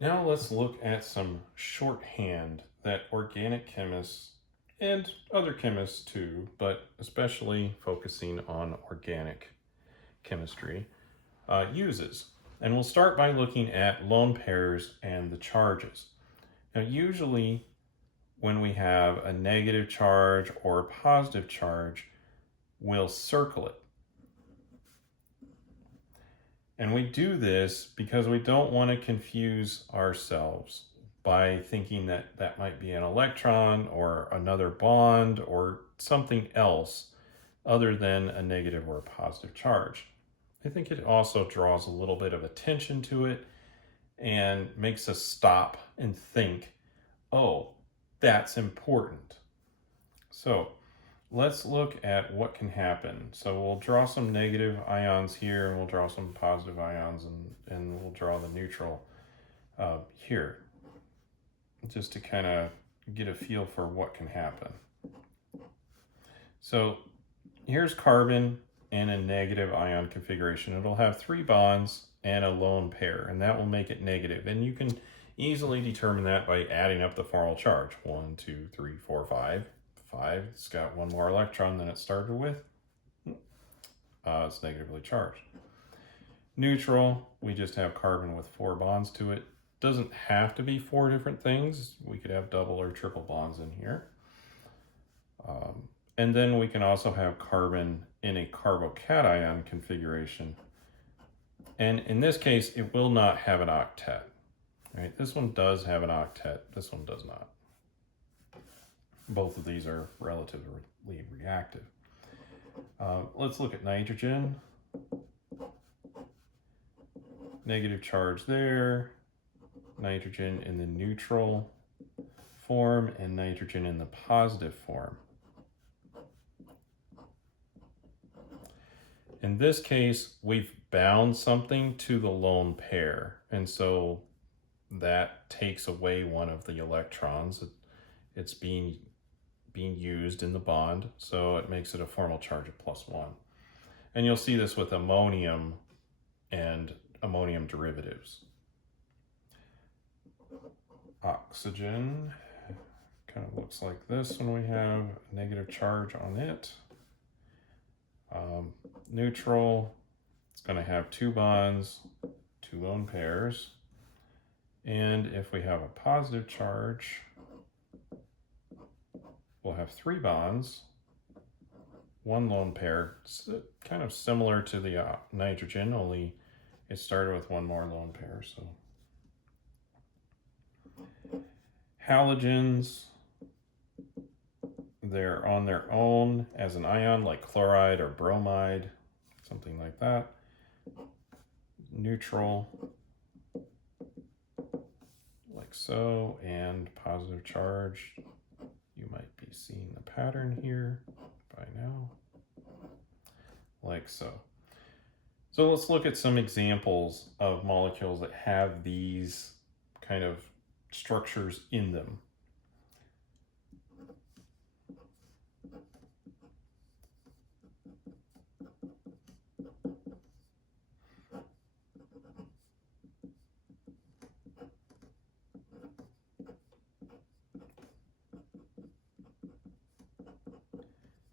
Now let's look at some shorthand that organic chemists and other chemists too, but especially focusing on organic chemistry, uses. And we'll start by looking at lone pairs and the charges. Now, usually when we have a negative charge or a positive charge, we'll circle it. And we do this because we don't want to confuse ourselves by thinking that that might be an electron or another bond or something else other than a negative or a positive charge. I think it also draws a little bit of attention to it and makes us stop and think, oh, that's important. So let's look at what can happen. So we'll draw some negative ions here, and we'll draw some positive ions, and we'll draw the neutral here, just to kind of get a feel for what can happen. So here's carbon in a negative ion configuration. It'll have 3 bonds and a lone pair, and that will make it negative. And you can easily determine that by adding up the formal charge. 1, 2, 3, 4, 5. 5, it's got 1 more electron than it started with. It's negatively charged. Neutral, we just have carbon with 4 bonds to it. Doesn't have to be 4 different things. We could have double or triple bonds in here. And then we can also have carbon in a carbocation configuration. And in this case, it will not have an octet. Right? This one does have an octet. This one does not. Both of these are relatively reactive. Let's look at nitrogen. Negative charge there. Nitrogen in the neutral form and nitrogen in the positive form. In this case, we've bound something to the lone pair, and so that takes away one of the electrons. It's being used in the bond, so it makes it a formal charge of +1. And you'll see this with ammonium and ammonium derivatives. Oxygen kind of looks like this when we have a negative charge on it. Neutral, it's going to have 2 bonds, 2 lone pairs. And if we have a positive charge, we'll have 3 bonds, 1 lone pair. It's kind of similar to the nitrogen, only it started with 1 more lone pair. So halogens, they're on their own as an ion, like chloride or bromide, something like that. Neutral, like so, and positive charge. You might be seeing the pattern here by now, like so. So let's look at some examples of molecules that have these kind of structures in them.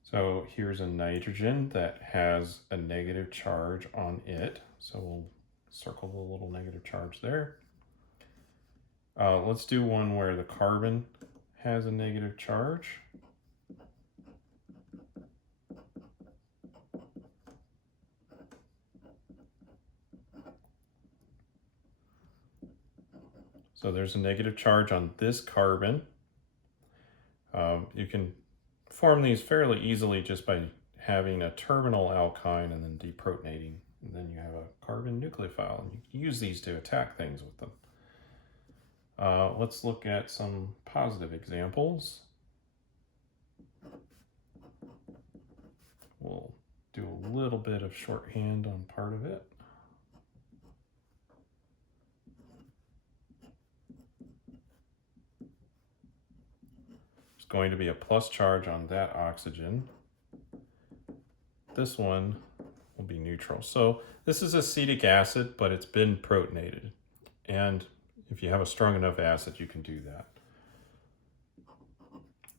So here's a nitrogen that has a negative charge on it. So we'll circle the little negative charge there. Let's do one where the carbon has a negative charge. So there's a negative charge on this carbon. You can form these fairly easily just by having a terminal alkyne and then deprotonating. And then you have a carbon nucleophile, and you can use these to attack things with them. Let's look at some positive examples. We'll do a little bit of shorthand on part of it. There's going to be a plus charge on that oxygen. This one will be neutral. So this is acetic acid, but it's been protonated. And If you have a strong enough acid, you can do that.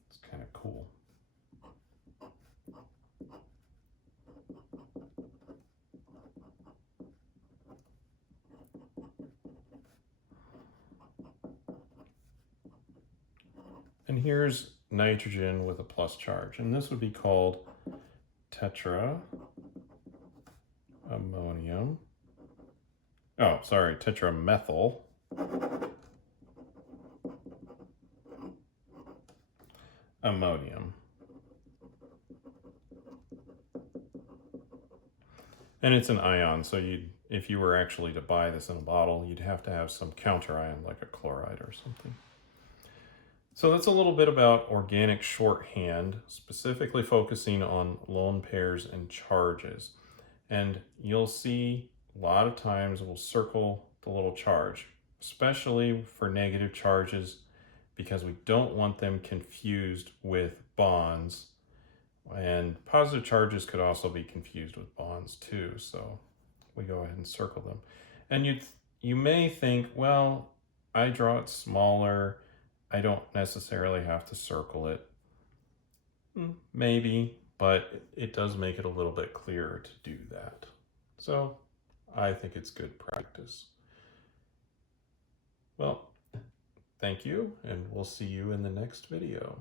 It's kind of cool. And here's nitrogen with a plus charge, and this would be called tetra ammonium. Oh, sorry, tetramethyl ammonium. And it's an ion, so if you were actually to buy this in a bottle, you'd have to have some counter ion like a chloride or something. So that's a little bit about organic shorthand, specifically focusing on lone pairs and charges. And you'll see a lot of times we'll circle the little charge, especially for negative charges, because we don't want them confused with bonds. And positive charges could also be confused with bonds too, so we go ahead and circle them. And you may think, well, I draw it smaller, I don't necessarily have to circle it. Maybe, but it does make it a little bit clearer to do that. So I think it's good practice. Well, thank you, and we'll see you in the next video.